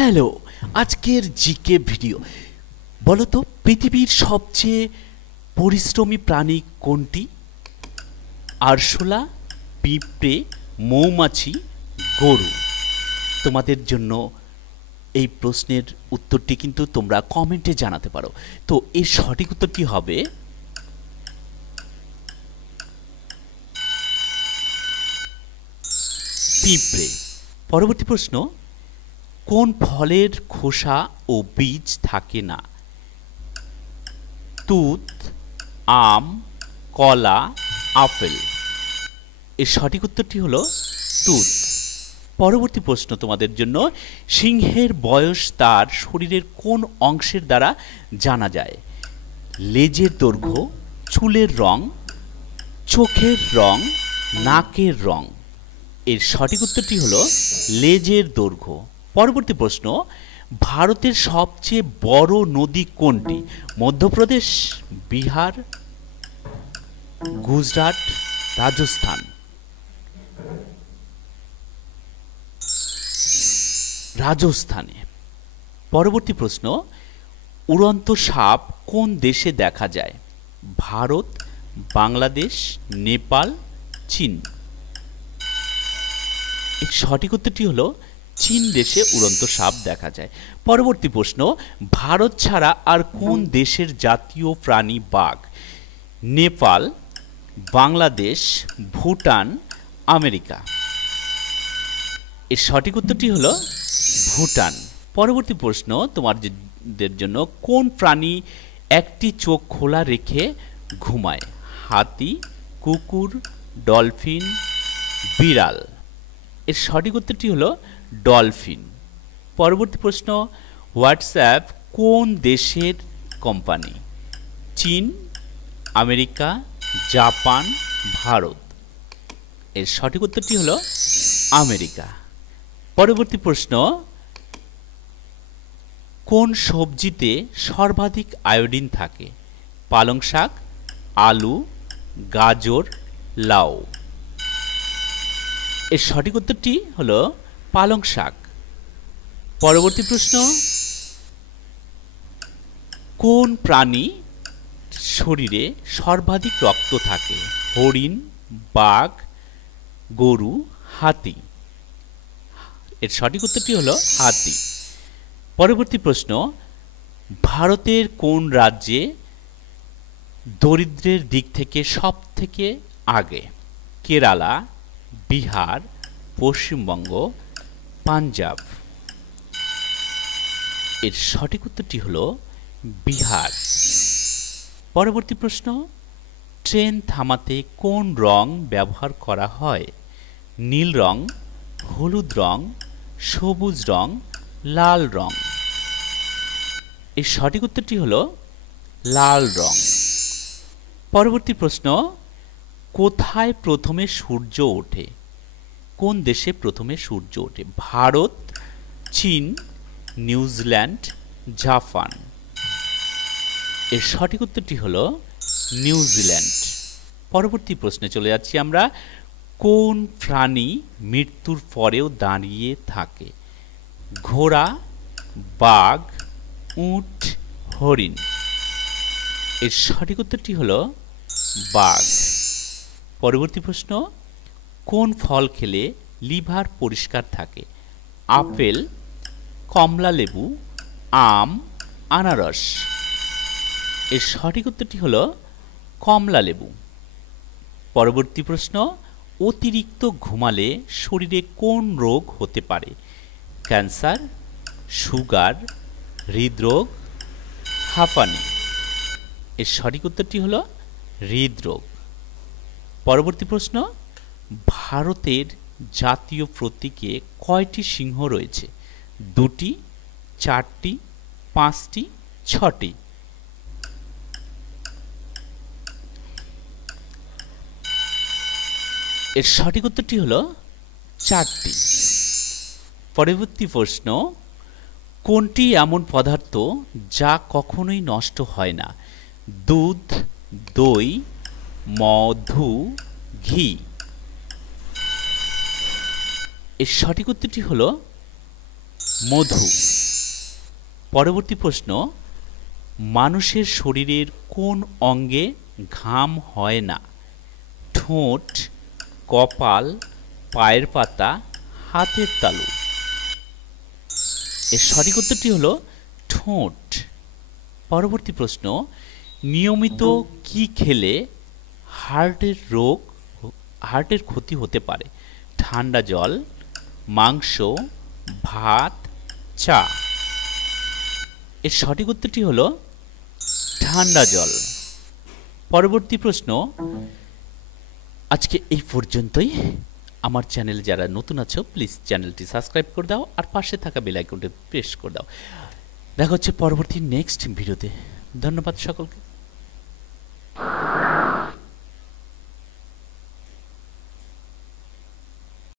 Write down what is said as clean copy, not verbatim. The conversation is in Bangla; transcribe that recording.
হ্যালো, আজকের জিকে ভিডিও। বলো তো পৃথিবীর সবচেয়ে পরিশ্রমী প্রাণী কোনটি? আরশোলা, পিঁপড়ে, মৌমাছি, গরু? তোমাদের জন্য এই প্রশ্নের উত্তরটি কিন্তু তোমরা কমেন্টে জানাতে পারো। তো এর সঠিক উত্তরটি হবে পিঁপড়ে। পরবর্তী প্রশ্ন, কোন ফলের খোসা ও বীজ থাকে না? তুত, আম, কলা, আপেল? এর সঠিক উত্তরটি হলো তুত। পরবর্তী প্রশ্ন তোমাদের জন্য, সিংহের বয়স তার শরীরের কোন অংশের দ্বারা জানা যায়? লেজের দৈর্ঘ্য, চুলের রং, চোখের রং, নাকের রং? এর সঠিক উত্তরটি হলো লেজের দৈর্ঘ্য। পরবর্তী প্রশ্ন, ভারতের সবচেয়ে বড় নদী কোনটি? মধ্যপ্রদেশ, বিহার, গুজরাট, রাজস্থান? রাজস্থানে। পরবর্তী প্রশ্ন, উড়ন্ত সাপ কোন দেশে দেখা যায়? ভারত, বাংলাদেশ, নেপাল, চীন? এর সঠিক উত্তরটি হলো চীন দেশে উড়ন্ত সাপ দেখা যায়। পরবর্তী প্রশ্ন, ভারত ছাড়া আর কোন দেশের জাতীয় প্রাণী বাঘ? নেপাল, বাংলাদেশ, ভুটান, আমেরিকা? এর সঠিক উত্তরটি হলো ভুটান। পরবর্তী প্রশ্ন তোমাদের জন্য, কোন প্রাণী একটি চোখ খোলা রেখে ঘুমায়? হাতি, কুকুর, ডলফিন, বিড়াল? এর সঠিক উত্তরটি হলো ডলফিন। পরবর্তী প্রশ্ন, হোয়াটসঅ্যাপ কোন দেশের কোম্পানি? চীন, আমেরিকা, জাপান, ভারত? এর সঠিক উত্তরটি হলো আমেরিকা। পরবর্তী প্রশ্ন, কোন সবজিতে সর্বাধিক আয়োডিন থাকে? পালং শাক, আলু, গাজর, লাউ? এর সঠিক উত্তরটি হলো পালং শাক। পরবর্তী প্রশ্ন, কোন প্রাণী শরীরে সর্বাধিক রক্ত থাকে? হরিণ, বাঘ, গরু, হাতি? এর সঠিক উত্তরটি হলো হাতি। পরবর্তী প্রশ্ন, ভারতের কোন রাজ্যে দরিদ্রের দিক থেকে সব থেকে আগে? কেরালা, বিহার, পশ্চিমবঙ্গ, পাঞ্জাব? এর সঠিক উত্তরটি হলো বিহার। পরবর্তী প্রশ্ন, ট্রেন থামাতে কোন রং ব্যবহার করা হয়? নীল রং, হলুদ রং, সবুজ রং, লাল রং? এর সঠিক উত্তরটি হলো লাল রং। পরবর্তী প্রশ্ন, কোথায় প্রথমে সূর্য ওঠে? কোন দেশে প্রথমে সূর্য ওঠে? ভারত, চীন, নিউজিল্যান্ড, জাপান? এর সঠিক উত্তরটি হলো নিউজিল্যান্ড। পরবর্তী প্রশ্নে চলে যাচ্ছি আমরা, কোন প্রাণী মৃত্যুর পরেও দাঁড়িয়ে থাকে? ঘোড়া, বাঘ, উট, হরিণ? এর সঠিক উত্তরটি হলো বাঘ। পরবর্তী প্রশ্ন, কোন ফল খেলে লিভার পরিষ্কার থাকে? আপেল, কমলা লেবু, আম, আনারস? এর সঠিক উত্তরটি হলো কমলা লেবু। পরবর্তী প্রশ্ন, অতিরিক্ত ঘুমালে শরীরে কোন রোগ হতে পারে? ক্যান্সার, সুগার, হৃদরোগ, হাঁপানি? এর সঠিক উত্তরটি হলো হৃদরোগ। পরবর্তী প্রশ্ন, ভারতের জাতীয় প্রতীকে কয়টি সিংহ রয়েছে? দুটি, চারটি, পাঁচটি, ছটি? এর সঠিক উত্তরটি হলো চারটি। পরবর্তী প্রশ্ন, কোনটি এমন পদার্থ যা কখনোই নষ্ট হয় না? দুধ, দই, মধু, ঘি? এর সঠিক উত্তরটি হলো মধু। পরবর্তী প্রশ্ন, মানুষের শরীরের কোন অঙ্গে ঘাম হয় না? ঠোঁট, কপাল, পায়ের পাতা, হাতের তালু। এর সঠিক উত্তরটি হলো ঠোঁট। পরবর্তী প্রশ্ন, নিয়মিত কি খেলে হার্টের ক্ষতি হতে পারে? ঠান্ডা জল, মাংস, ভাত, চা। এর সঠিক উত্তরটি হলো ঠান্ডা জল। পরবর্তী প্রশ্ন, আজকে এই পর্যন্তই। আমার চ্যানেলে যারা নতুন আছো প্লিজ চ্যানেলটি সাবস্ক্রাইব করে দাও আর পাশে থাকা বেল আইকনটি প্রেস করে দাও। দেখা হচ্ছে পরবর্তী নেক্সট ভিডিওতে। ধন্যবাদ সকলকে।